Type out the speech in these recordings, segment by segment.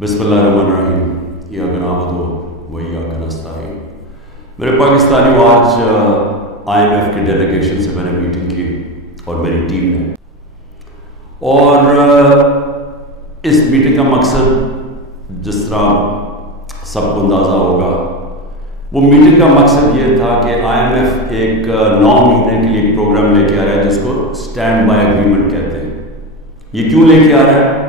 بسم اللہ الرحمن الرحیم ایاک نعبد و ایاک نستعین۔ میرے پاکستانیوں، آج IMF کے ڈیلیگیشن سے میں نے میٹنگ کی اور میری ٹیم نے، اور اس میٹنگ کا مقصد جس طرح سب کو اندازہ ہوگا، وہ میٹنگ کا مقصد یہ تھا کہ IMF ایک 9 مہینے کے لیے ایک پروگرام لے کے آ رہا ہے جس کو اسٹینڈ بائی ایگریمنٹ کہتے ہیں۔ یہ کیوں لے کے آ رہا ہے؟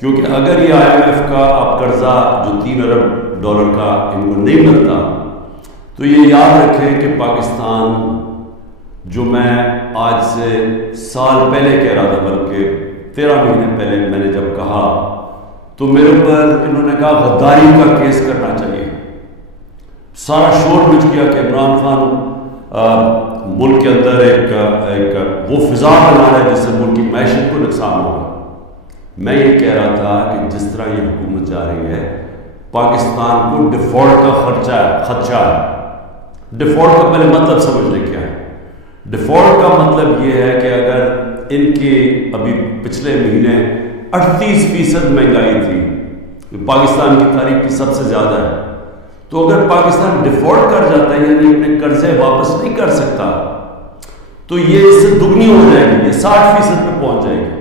کیونکہ اگر یہ IMF کا اب قرضہ جو $3 ارب کا ان کو نہیں ملتا، تو یہ یاد رکھیں کہ پاکستان، جو میں آج سے سال پہلے کہہ رہا تھا، بلکہ 13 مہینے پہلے میں نے جب کہا، تو میرے اوپر انہوں نے کہا غداری کا کیس کرنا چاہیے۔ سارا شور مچ گیا کہ عمران خان ملک کے اندر ایک وہ فضا بنا رہا ہے جس سے ملک کی معیشت کو نقصان ہوگا۔ میں یہ کہہ رہا تھا کہ جس طرح یہ حکومت جا رہی ہے، پاکستان کو ڈیفالٹ کا خدشہ ہے۔ ڈیفالٹ کا پہلے مطلب سمجھنے کیا ہے؟ ڈیفالٹ کا مطلب یہ ہے کہ اگر ان کی ابھی پچھلے مہینے 38% مہنگائی تھی، پاکستان کی تاریخ کی سب سے زیادہ ہے، تو اگر پاکستان ڈیفالٹ کر جاتا ہے، یعنی اپنے قرضے واپس نہیں کر سکتا، تو یہ اس سے دگنی ہو جائے گی، یہ 60% پہ پہنچ جائے گی۔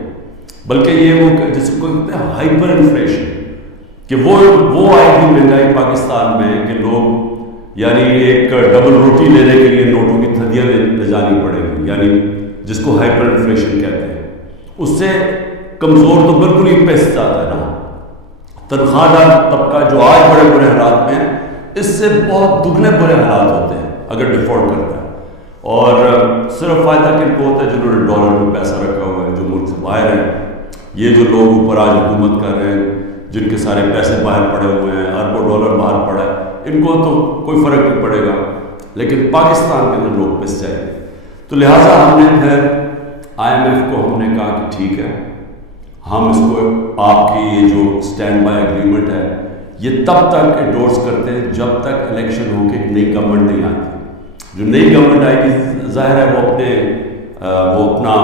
بلکہ یہ وہ جس کو کہتے ہیں ہائپر انفلیشن، کہ وہ آئے گی مہنگائی پاکستان میں کہ لوگ یعنی ایک ڈبل روٹی لینے کے لیے نوٹوں کی تھدیاں لے جانی پڑے گی، یعنی جس کو ہائپر انفلیشن کہتے ہیں۔ اس سے کمزور تو بالکل ہی پیسہ جاتا ہے نا، تنخواہ دار طبقہ جو آج بڑے برے حالات میں، اس سے بہت دگنے برے حالات ہوتے ہیں اگر ڈیفالٹ کرتا ہے۔ اور صرف فائدہ کن کو ہوتا ہے؟ جنہوں نے ڈالر میں پیسہ رکھا ہوا ہے، جو ملک سے باہر ہیں۔ یہ جو لوگ اوپر آج حکومت کر رہے ہیں، جن کے سارے پیسے باہر پڑے ہوئے ہیں، اربوں ڈالر باہر پڑا ہے، ان کو تو کوئی فرق نہیں پڑے گا، لیکن پاکستان کے اندر لوگ پس جائیں گے۔ تو لہٰذا ہم نے پھر IMF کو ہم نے کہا کہ ٹھیک ہے، ہم اس کو آپ کی یہ جو اسٹینڈ بائی ایگریمنٹ ہے، یہ تب تک انڈورس کرتے ہیں جب تک الیکشن ہو کے نئی گورنمنٹ نہیں آتی۔ جو نئی گورنمنٹ آئے گی، ظاہر ہے وہ اپنا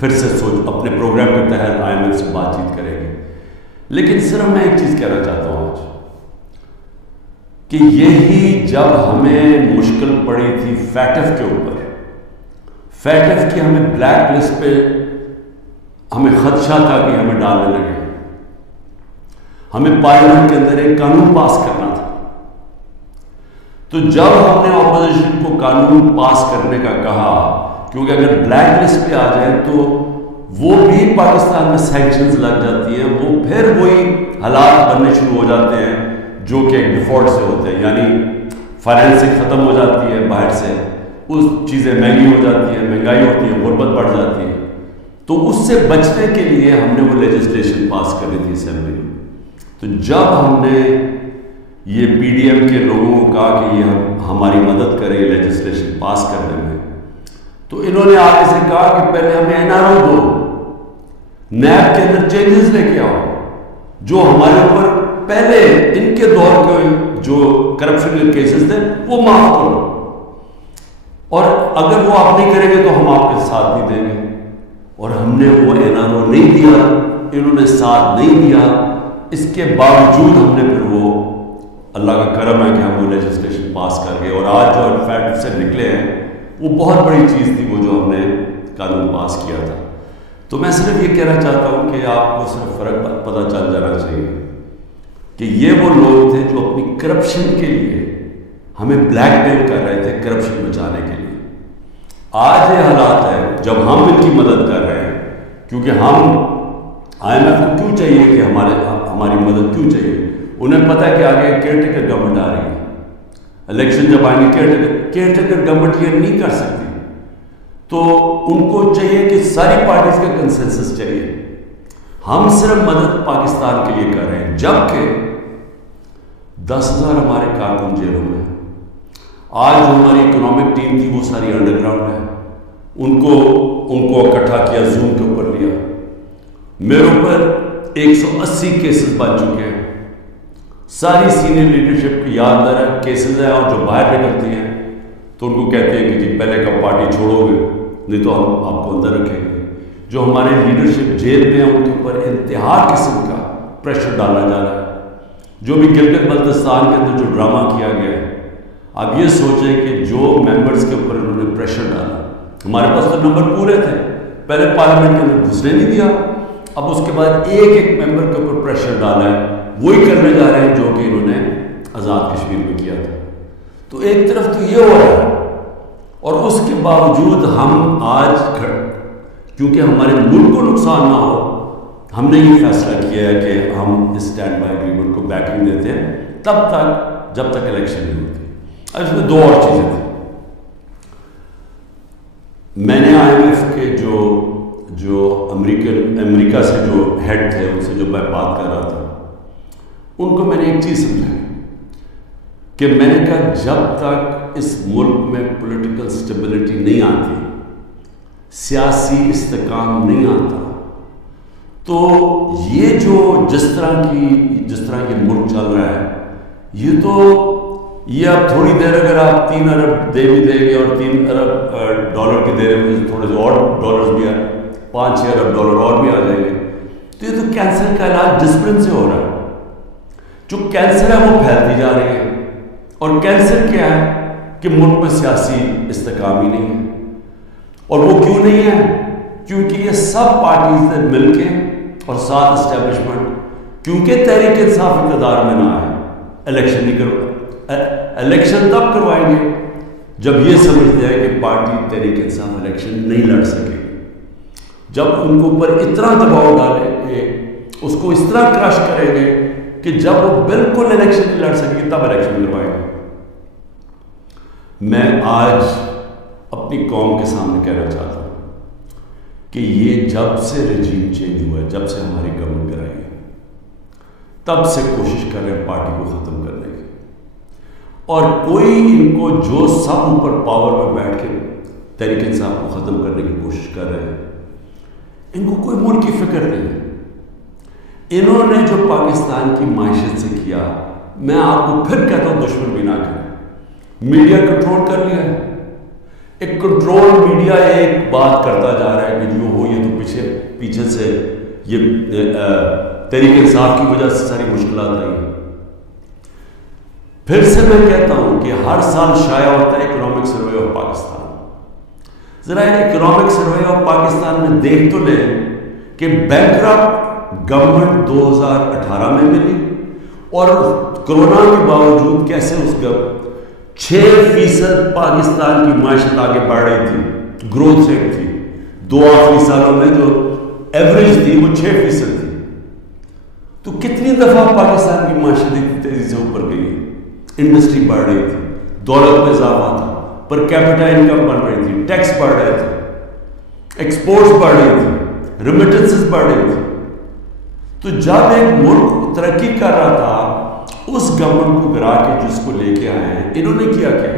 پھر سے اپنے پروگرام کے تحت IMF سے بات چیت کرے گی۔ لیکن صرف میں ایک چیز کہنا چاہتا ہوں آج، کہ یہی جب ہمیں مشکل پڑی تھی فیٹف کے اوپر، فیٹف کی ہمیں بلیک لسٹ پہ ہمیں خدشہ تھا کہ ہمیں ڈالنے لگے، ہمیں پارلیمنٹ کے اندر ایک قانون پاس کرنا تھا۔ تو جب ہم نے اپوزیشن کو قانون پاس کرنے کا کہا، کیونکہ اگر بلیک لسٹ پہ آ جائیں تو وہ بھی پاکستان میں سینکشنز لگ جاتی ہیں، وہ پھر وہی حالات بننے شروع ہو جاتے ہیں جو کہ ڈیفالٹ سے ہوتے ہیں، یعنی فائنینسنگ ختم ہو جاتی ہے باہر سے، اس چیزیں مہنگی ہو جاتی ہیں، مہنگائی ہوتی ہے، غربت بڑھ جاتی ہے۔ تو اس سے بچنے کے لیے ہم نے وہ لیجسلیشن پاس کری تھی اسمبلی میں۔ تو جب ہم نے یہ PDM کے لوگوں کو کہا کہ یہ ہماری مدد کرے لیجسلیشن پاس کرنے میں، تو انہوں نے آگے سے کہا کہ پہلے ہمیں NRO دو، نیب کے اندر چینجز لے کے آؤ، جو ہمارے اوپر پہلے ان کے دور کے جو کرپشن کے کیسز تھے وہ معاف کرو، اور اگر وہ آپ نہیں کریں گے تو ہم آپ کے ساتھ نہیں دیں گے۔ اور ہم نے وہ NRO نہیں دیا، انہوں نے ساتھ نہیں دیا۔ اس کے باوجود ہم نے پھر وہ، اللہ کا کرم ہے کہ ہم وہ لیجسلیشن پاس کر گئے، اور آج جو فیٹ سے نکلے ہیں وہ بہت بڑی چیز تھی، وہ جو ہم نے قانون پاس کیا تھا۔ تو میں صرف یہ کہنا چاہتا ہوں کہ آپ کو صرف فرق پتہ چل جانا چاہیے کہ یہ وہ لوگ تھے جو اپنی کرپشن کے لیے ہمیں بلیک میل کر رہے تھے، کرپشن بچانے کے لیے۔ آج یہ حالات ہے جب ہم ان کی مدد کر رہے ہیں، کیونکہ ہم IMF کو کیوں چاہیے کہ ہماری مدد کیوں چاہیے؟ انہیں پتہ ہے کہ آگے کیئر ٹیکر گورنمنٹ آ رہی ہے، الیکشن جب آئیں گے کیئر ٹیکر گورنمنٹ یہ نہیں کر سکتی، تو ان کو چاہیے کہ ساری پارٹیز کا کنسنسس چاہیے۔ ہم صرف مدد پاکستان کے لیے کر رہے ہیں، جبکہ 10,000 ہمارے کارکن جیلوں میں ہیں۔ آج جو ہماری اکنامک ٹیم تھی وہ ساری انڈر گراؤنڈ ہے، ان کو اکٹھا کیا، زوم کے اوپر لیا۔ میرے اوپر 180 کیسز بن چکے ہیں، ساری سینئر لیڈرشپ کی یاد ہے کیسز ہیں، اور جو باہر نکلتی ہیں تو ان کو کہتے ہیں کہ جی پہلے کب پارٹی چھوڑو گے، نہیں تو ہم آپ کو اندر رکھیں گے۔ جو ہمارے لیڈرشپ جیل میں ہیں ان کے اوپر انتہا قسم کا پریشر ڈالا جا رہا ہے. جو بھی گلگت بلتستان کے اندر جو ڈرامہ کیا گیا ہے, آپ یہ سوچیں کہ جو ممبرز کے اوپر انہوں نے پریشر ڈالا, ہمارے پاس تو نمبر پورے تھے, پہلے پارلیمنٹ کے اندر گھسنے نہیں دیا, اب اس کے بعد ایک ایک ممبر کے اوپر پریشر ڈالا ہے, وہی کرنے جا رہے ہیں جو کہ انہوں نے آزاد کشمیر میں کیا تھا. تو ایک طرف تو یہ ہو رہا ہے, اور اس کے باوجود ہم آج کیونکہ ہمارے ملک کو نقصان نہ ہو, ہم نے یہ فیصلہ کیا ہے کہ ہم اس اسٹینڈ بائی ایگریمنٹ کو بیکنگ دیتے ہیں تب تک جب تک الیکشن نہیں ہوتی. اب اس میں دو اور چیزیں تھیں. میں نے آئی ایم ایف کے جو امریکہ سے جو ہیڈ تھے ان سے جو میں بات کر رہا تھا, ان کو میں نے ایک چیز سمجھائی کہ میں نے کہا جب تک اس ملک میں پولیٹیکل سٹیبلٹی نہیں آتی, سیاسی استحکام نہیں آتا, تو یہ جو جس طرح یہ ملک چل رہا ہے, یہ اب تھوڑی دیر اگر آپ 3 ارب دے بھی دیں گے اور 3 ارب ڈالر کی دے رہے ہیں, تھوڑے سے اور ڈالرز بھی 5-6 ارب ڈالر اور بھی آ جائیں گے, تو یہ تو کینسر کا علاج ڈسپلن سے ہو رہا ہے. جو کینسر ہے وہ پھیلتی جا رہی ہے, اور کینسر کیا ہے کہ ملک میں سیاسی استحکام ہی نہیں ہے. اور وہ کیوں نہیں ہے؟ کیونکہ یہ سب پارٹیز نے مل کے اور ساتھ اسٹیبلشمنٹ, کیونکہ تحریک انصاف اقتدار میں نہ آئے, الیکشن نہیں کروا. الیکشن تب کروائیں گے جب یہ سمجھتے ہیں کہ پارٹی تحریک انصاف الیکشن نہیں لڑ سکے, جب ان کو اوپر اتنا دباؤ ڈالیں گے, اس کو اس طرح کرش کریں گے کہ جب وہ بالکل الیکشن نہیں لڑ سکے تب الیکشن لڑوائیں گے. میں آج اپنی قوم کے سامنے کہنا چاہتا ہوں کہ یہ جب سے رجیم چینج ہوا ہے, جب سے ہماری گورنمنٹ کرائی ہے, تب سے کوشش کر رہے ہیں پارٹی کو ختم کرنے کی. اور کوئی ان کو جو سب اوپر پاور میں بیٹھ کے تحریک انصاف کو ختم کرنے کی کوشش کر رہے ہیں, ان کو کوئی ملک کی فکر نہیں ہے. انہوں نے جو پاکستان کی معیشت سے کیا, میں آپ کو پھر کہتا ہوں دشمن بھی نہ کریں. میڈیا کنٹرول کر لیا ہے, ایک کنٹرول میڈیا ایک بات کرتا جا رہا ہے کہ جو ہو یہ تو پیچھے سے یہ تحریک انصاف کی وجہ سے ساری مشکلات آئی ہیں. پھر سے میں کہتا ہوں کہ ہر سال شائع ہوتا ہے اکنامک سروے آف پاکستان. ذرا اکنامک سروے آف پاکستان میں دیکھ تو لیں کہ بینکرپٹ گورنمنٹ 2018 میں ملی, اور کرونا کے باوجود کیسے اس 6% پاکستان کی معیشت آگے بڑھ رہی تھی, گروتھ ریٹ تھی. 2 آخری سالوں میں جو ایوریج تھی وہ 6% تھی. تو کتنی دفعہ پاکستان کی معیشت تیزی سے اوپر گئی, انڈسٹری بڑھ رہی تھی, دولت میں اضافہ تھا, پر کیپٹا انکم بڑھ رہی تھی, ٹیکس بڑھ رہے تھے, ایکسپورٹس بڑھ رہی تھی, ریمیٹنسز بڑھ رہی تھی. تو جب ایک ملک ترقی کر رہا تھا, اس گورنمنٹ کو گرا کے جس کو لے کے آئے ہیں, انہوں نے کیا کیا؟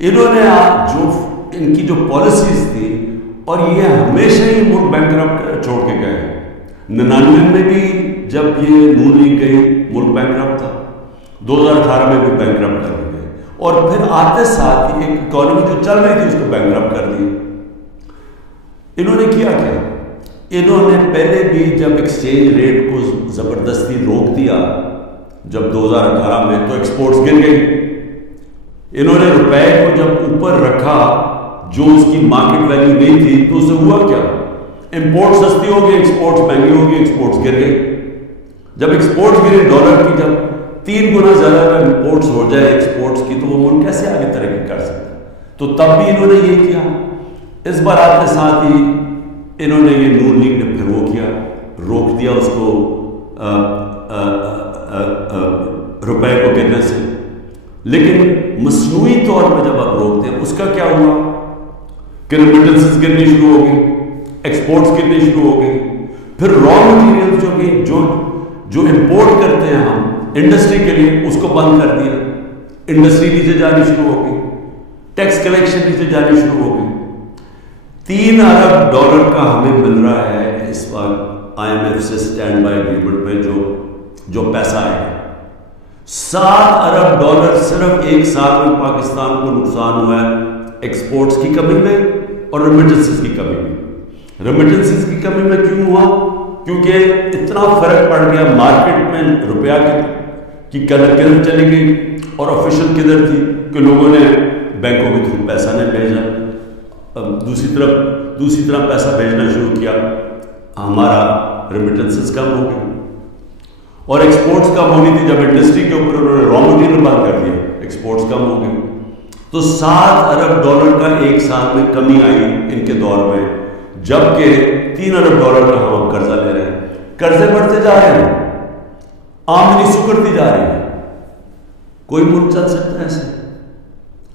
انہوں نے جو ان کی جو پالیسیز تھی, اور یہ ہمیشہ ہی ملک بینکرپٹ چھوڑ کے گئے. 99 میں بھی جب یہ نون لیگ گئی ملک بینکرپٹ تھا, 2018 میں بھی بینکرپٹ کر گئے, اور پھر آتے ساتھ ہی ایک اکانومی جو چل رہی تھی اس کو بینکرپٹ کر دی. انہوں نے کیا کیا؟ انہوں نے پہلے بھی جب ایکسچینج ریٹ کو زبردستی روک دیا جب 2018 میں, تو ایکسپورٹس گر گئی. انہوں نے روپے کو جب اوپر رکھا جو اس کی مارکیٹ ویلیو نہیں تھی, تو اسے ہوا کیا؟ امپورٹ سستی ہو گئی, ایکسپورٹس مہنگی ہو گئی, ایکسپورٹس گر گئی. جب ایکسپورٹس گرے ڈالر کی جب 3 گنا زیادہ اگر امپورٹس ہو جائے ایکسپورٹس کی, تو وہ ملک کیسے آگے ترقی کر سکتا؟ تو تب بھی انہوں نے یہ کیا. اس بار آتے ساتھ ہی انہوں نے یہ نون لیگ نے پھر وہ کیا, روک دیا اس کو روپے کو گرنے سے. لیکن مصنوعی طور پر جب آپ روکتے ہیں, اس کا کیا ہوا کہ ریمیٹنسز گرنی شروع ہو گئی, ایکسپورٹس گرنی شروع ہو گئی. پھر را مٹیریل جو امپورٹ کرتے ہیں ہم انڈسٹری کے لیے, اس کو بند کر دیا. انڈسٹری نیچے جانی شروع ہو گئی, ٹیکس کلیکشن نیچے جانی شروع ہو گئی. 3 ارب ڈالر کا ہمیں مل رہا ہے اس وقت آئی ایم ایف سے اسٹینڈ بائی ایگریمنٹ میں جو پیسہ ہے. 7 ارب ڈالر صرف 1 سال میں پاکستان کو نقصان ہوا ہے ایکسپورٹس کی کمی میں اور ریمیٹنسز کی کمی میں. ریمیٹنسز کی کمی میں کیوں ہوا؟ کیونکہ اتنا فرق پڑ گیا، مارکیٹ میں روپیہ کی قدر کدھر چلی گئی اور آفیشل کدھر تھی کہ لوگوں نے بینکوں کے تھرو پیسہ نہیں بھیجا، دوسری طرح پیسہ بھیجنا شروع کیا، ہمارا ریمیٹنسز کم ہو گئی اور ایکسپورٹس کم ہونی تھی۔ جب انڈسٹری کے اوپر انہوں نے را مٹیریل بند کر دیا، ایکسپورٹس کم ہو گئی، تو $7 ارب کا ایک سال میں کمی آئی ان کے دور میں، جبکہ $3 ارب کا ہم قرضہ لے رہے ہیں، قرضے بڑھتے جا رہے ہیں، آمدنی سکڑتی جا رہی ہے۔ کوئی ملک چل سکتا ہے ایسے؟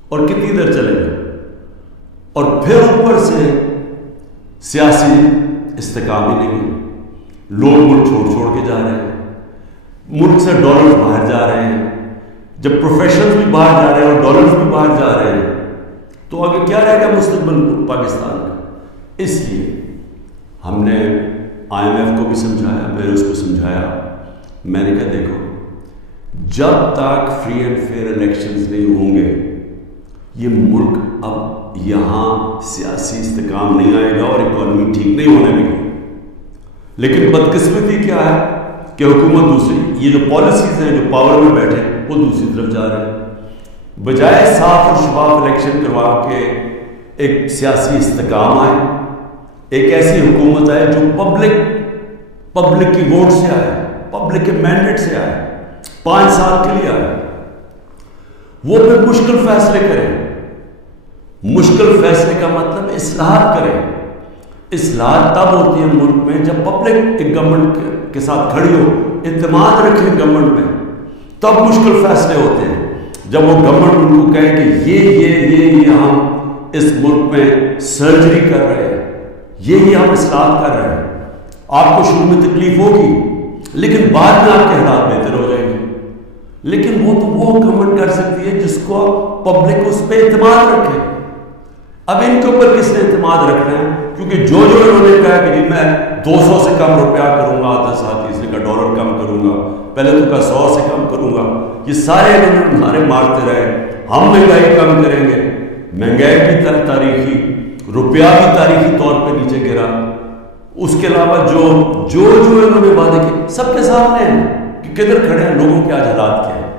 اور کتنی دیر چلے گا؟ اور پھر اوپر سے سیاسی استحکام ہی نہیں ہے، لوگ ملک چھوڑ کے جا رہے ہیں، ملک سے ڈالرز باہر جا رہے ہیں۔ جب پروفیشنز بھی باہر جا رہے ہیں اور ڈالرز بھی باہر جا رہے ہیں تو آگے کیا رہے گا مستقبل پاکستان کا؟ اس لیے ہم نے IMF کو بھی سمجھایا، میں نے اس کو سمجھایا، میں نے کہا دیکھو جب تک فری اینڈ فیئر الیکشنز نہیں ہوں گے یہ ملک اب یہاں سیاسی استحکام نہیں آئے گا اور اکانومی ٹھیک نہیں ہونے لگی۔ لیکن بدقسمتی کیا ہے کہ حکومت دوسری، یہ جو پالیسیز ہیں جو پاور میں بیٹھے وہ دوسری طرف جا رہے ہیں، بجائے صاف اور شفاف الیکشن کروا کے ایک سیاسی استحکام آئے، ایک ایسی حکومت آئے جو پبلک کی ووٹ سے آئے، پبلک کے مینڈیٹ سے آئے، 5 سال کے لیے آئے، وہ پھر مشکل فیصلے کرے۔ مشکل فیصلے کا مطلب اصلاحات کرے۔ اصلاحات تب ہوتی ہے ملک میں جب پبلک ایک گورنمنٹ کے ساتھ کھڑی ہو، اعتماد رکھے گورنمنٹ میں، تب مشکل فیصلے ہوتے ہیں۔ جب وہ گورنمنٹ ان کو کہے کہ یہ ہم اس ملک میں سرجری کر رہے ہیں، یہ ہم اصلاحات کر رہے ہیں، آپ کو شروع میں تکلیف ہوگی لیکن بعد میں آپ کے حالات بہتر ہو جائیں گے۔ لیکن وہ تو وہ گورنمنٹ کر سکتی ہے جس کو پبلک اس پہ اعتماد رکھے۔ اب ان کے اوپر کس نے اعتماد رکھنا ہے؟ کیونکہ جو انہوں نے کہا کہ جی میں 200 سے کم روپیہ کروں گا، آتا ساتھ اس نے کہا $1 کم کروں گا، پہلے تو کہا 100 سے کم کروں گا، یہ سارے انہوں نے مارتے رہے، ہم مہنگائی کم کریں گے، مہنگائی بھی تاریخی، روپیہ بھی تاریخی طور پہ نیچے گرا۔ اس کے علاوہ جو انہوں نے وعدے کیے سب کے سامنے ہیں کہ کدھر کھڑے ہیں، لوگوں کے آج حالات کیا ہیں۔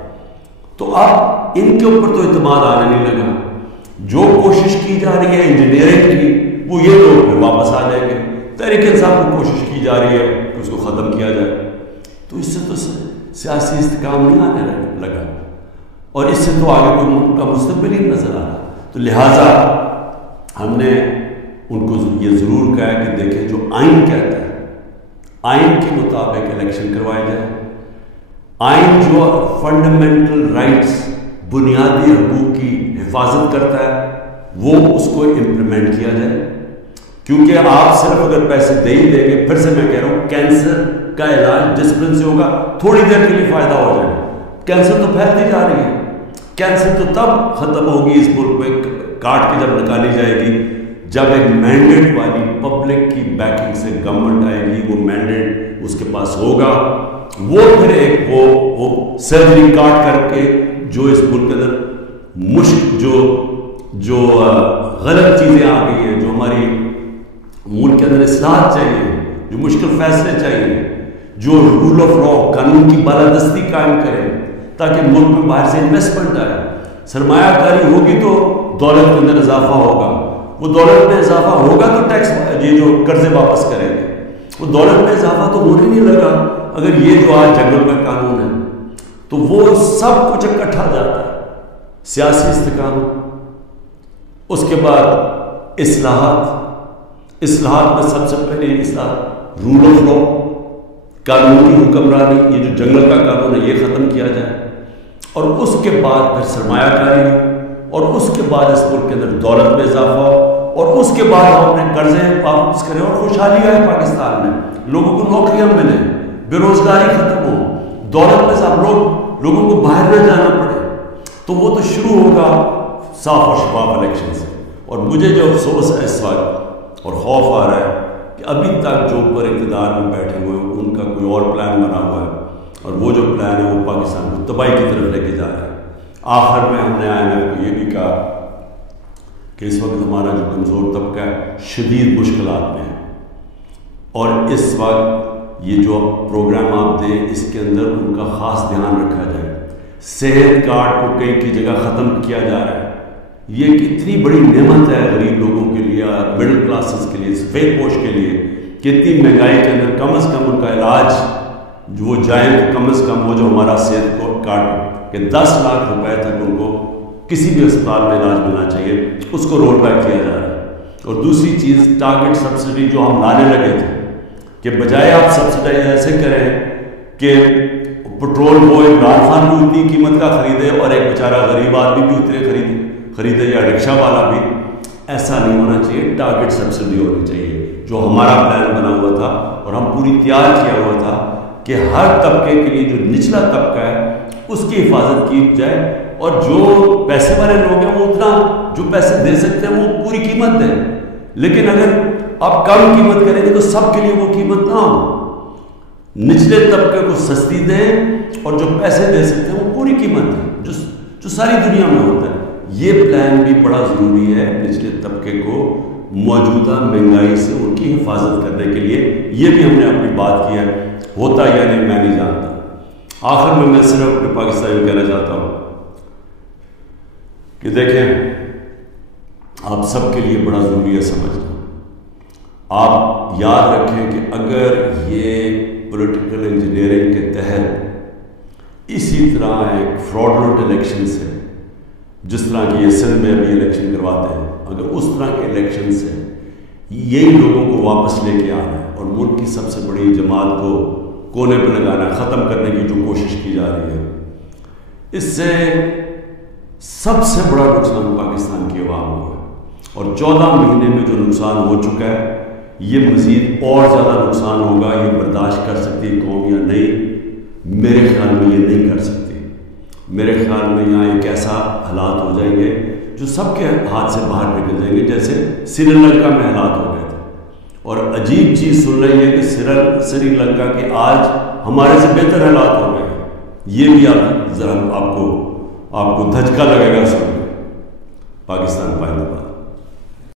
تو اب ان کے اوپر تو اعتماد آنے نہیں لگا۔ جو کوشش کی جا رہی ہے انجینئرنگ کی، وہ یہ لوگ پھر واپس آ جائیں گے۔ تحریک انصاف کو کوشش کی جا رہی ہے کہ اس کو ختم کیا جائے، تو اس سے تو سیاسی استحکام نہیں آنے لگا اور اس سے تو آگے کوئی ملک کا مستقبل ہی نظر آ رہا۔ تو لہٰذا ہم نے ان کو یہ ضرور کہا کہ دیکھیں جو آئین کہتا ہے، آئین کے مطابق الیکشن کروائے جائے۔ آئین جو فنڈامنٹل رائٹس، بنیادی حقوق کی حفاظت کرتا ہے، وہ اس کو امپلیمنٹ کیا جائے۔ کیونکہ آپ صرف اگر پیسے دے ہی دیں گے، پھر سے میں کہہ رہا ہوں کینسر کا علاج ڈسپلن سے ہوگا، تھوڑی دیر کے لیے فائدہ ہو جائے گا، کینسر تو پھیلتی جا رہی ہے۔ کینسر تو تب ختم ہوگی اس ملک میں کاٹ کے جب نکالی جائے گی، جب ایک مینڈیٹ والی پبلک کی بیکنگ سے گورنمنٹ آئے گی، وہ مینڈیٹ اس کے پاس ہوگا، وہ پھر ایک وہ سرجری کاٹ کر کے جو اس ملک کے اندر جو غلط چیزیں آ گئی ہیں، جو ہماری ملک کے اندر اصلاحات چاہیے، جو مشکل فیصلے چاہیے، جو رول آف لا، قانون کی بالادستی قائم کرے تاکہ ملک میں باہر سے انویسٹمنٹ آئے، سرمایہ کاری ہوگی تو دولت کے اندر اضافہ ہوگا، وہ دولت میں اضافہ ہوگا تو ٹیکس یہ جو قرضے واپس کریں گے، وہ دولت میں اضافہ تو ہونے نہیں لگا اگر یہ جو آج جنگل کا قانون ہے، تو وہ سب کچھ اکٹھا جاتا ہے۔ سیاسی استحکام، اس کے بعد اصلاحات میں سب سے پہلے اصلاح رول آف لا، قانونی حکمرانی، یہ جو جنگل کا قانون ہے یہ ختم کیا جائے، اور اس کے بعد پھر سرمایہ کاری، اور اس کے بعد اس ملک کے اندر دولت میں اضافہ ہو، اور اس کے بعد ہم اپنے قرضے واپس کریں اور خوشحالی آئے پاکستان میں، لوگوں کو نوکریاں ملیں، بے روزگاری ختم ہو، دولت میں سب لوگوں کو باہر نہ جانا پڑے، تو وہ تو شروع ہوگا صاف اور شفاف الیکشن سے۔ اور مجھے جو افسوس ہے اس وقت اور خوف آ رہا ہے کہ ابھی تک جو اوپر اقتدار میں بیٹھے ہوئے ہیں ان کا کوئی اور پلان بنا ہوا ہے، اور وہ جو پلان ہے وہ پاکستان کو تباہی کی طرف لے کے جا رہا ہے۔ آخر میں ہم نے IMF کو یہ بھی کہا کہ اس وقت ہمارا جو کمزور طبقہ ہے شدید مشکلات میں ہے، اور اس وقت یہ جو پروگرام آپ دیں اس کے اندر ان کا خاص دھیان رکھا جائے. صحت کارڈ کو کئی کی جگہ ختم کیا جا رہا ہے. یہ کتنی بڑی نعمت ہے غریب لوگوں کے لیے، مڈل کلاسز کے لیے، سفید پوش کے لیے. کتنی مہنگائی کے اندر کم از کم ان کا علاج جو وہ جائیں تو کم از کم وہ جو ہمارا صحت کارڈ کہ 10 لاکھ روپے تک ان کو کسی بھی اسپتال میں علاج ملنا چاہیے، اس کو رول بیک کیا جا رہا ہے. اور دوسری چیز ٹارگٹ سبسڈی جو ہم لانے لگے تھے کہ بجائے آپ سبسڈائز ایسے کریں کہ پٹرول وہ عمران خان بھی اتنی قیمت کا خریدے اور ایک بیچارہ غریب آدمی بھی اتنے خریدے یا رکشہ والا بھی، ایسا نہیں ہونا چاہیے. ٹارگٹ سبسڈی ہونی چاہیے جو ہمارا پلان بنا ہوا تھا اور ہم پوری تیار کیا ہوا تھا کہ ہر طبقے کے لیے جو نچلا طبقہ ہے اس کی حفاظت کی جائے، اور جو پیسے والے لوگ ہیں وہ اتنا جو پیسے دے سکتے ہیں وہ پوری قیمت دیں. لیکن اگر آپ کم قیمت کریں گے تو سب کے لیے وہ قیمت نہ ہو. نچلے طبقے کو سستی دیں اور جو پیسے دے سکتے ہیں وہ پوری قیمت دیں جو ساری دنیا میں ہوتا ہے. یہ پلان بھی بڑا ضروری ہے نچلے طبقے کو موجودہ مہنگائی سے ان کی حفاظت کرنے کے لیے. یہ بھی ہم نے اپنی بات کی ہے. ہوتا یا نہیں میں نہیں جانتا. آخر میں صرف اپنے پاکستانیوں کہنا چاہتا ہوں کہ دیکھیں آپ سب کے لیے بڑا ضروری ہے سمجھنا. آپ یاد رکھیں کہ اگر یہ پولیٹیکل انجینئرنگ کے تحت اسی طرح ایک فراڈلنٹ الیکشن سے جس طرح کی یہ سندھ میں ابھی الیکشن کرواتے ہیں، اگر اس طرح کے الیکشن سے یہی لوگوں کو واپس لے کے آنا ہے اور ملک کی سب سے بڑی جماعت کو کونے پہ لگانا، ختم کرنے کی جو کوشش کی جا رہی ہے، اس سے سب سے بڑا نقصان پاکستان کی عوام کو ہے. اور 14 مہینے میں جو نقصان ہو چکا ہے یہ مزید اور زیادہ نقصان ہوگا. یہ برداشت کر سکتی قوم یا نہیں؟ میرے خیال میں یہ نہیں کر سکتی. میرے خیال میں یہاں ایک ایسا حالات ہو جائیں گے جو سب کے ہاتھ سے باہر نکل جائیں گے، جیسے سری لنکا میں حالات ہو گئے تھے. اور عجیب چیز سن رہی ہے کہ سری لنکا کے آج ہمارے سے بہتر حالات ہو گئے ہیں. یہ بھی آپ ذرا آپ کو دھچکا لگے گا سن کے. پاکستان پائندہ.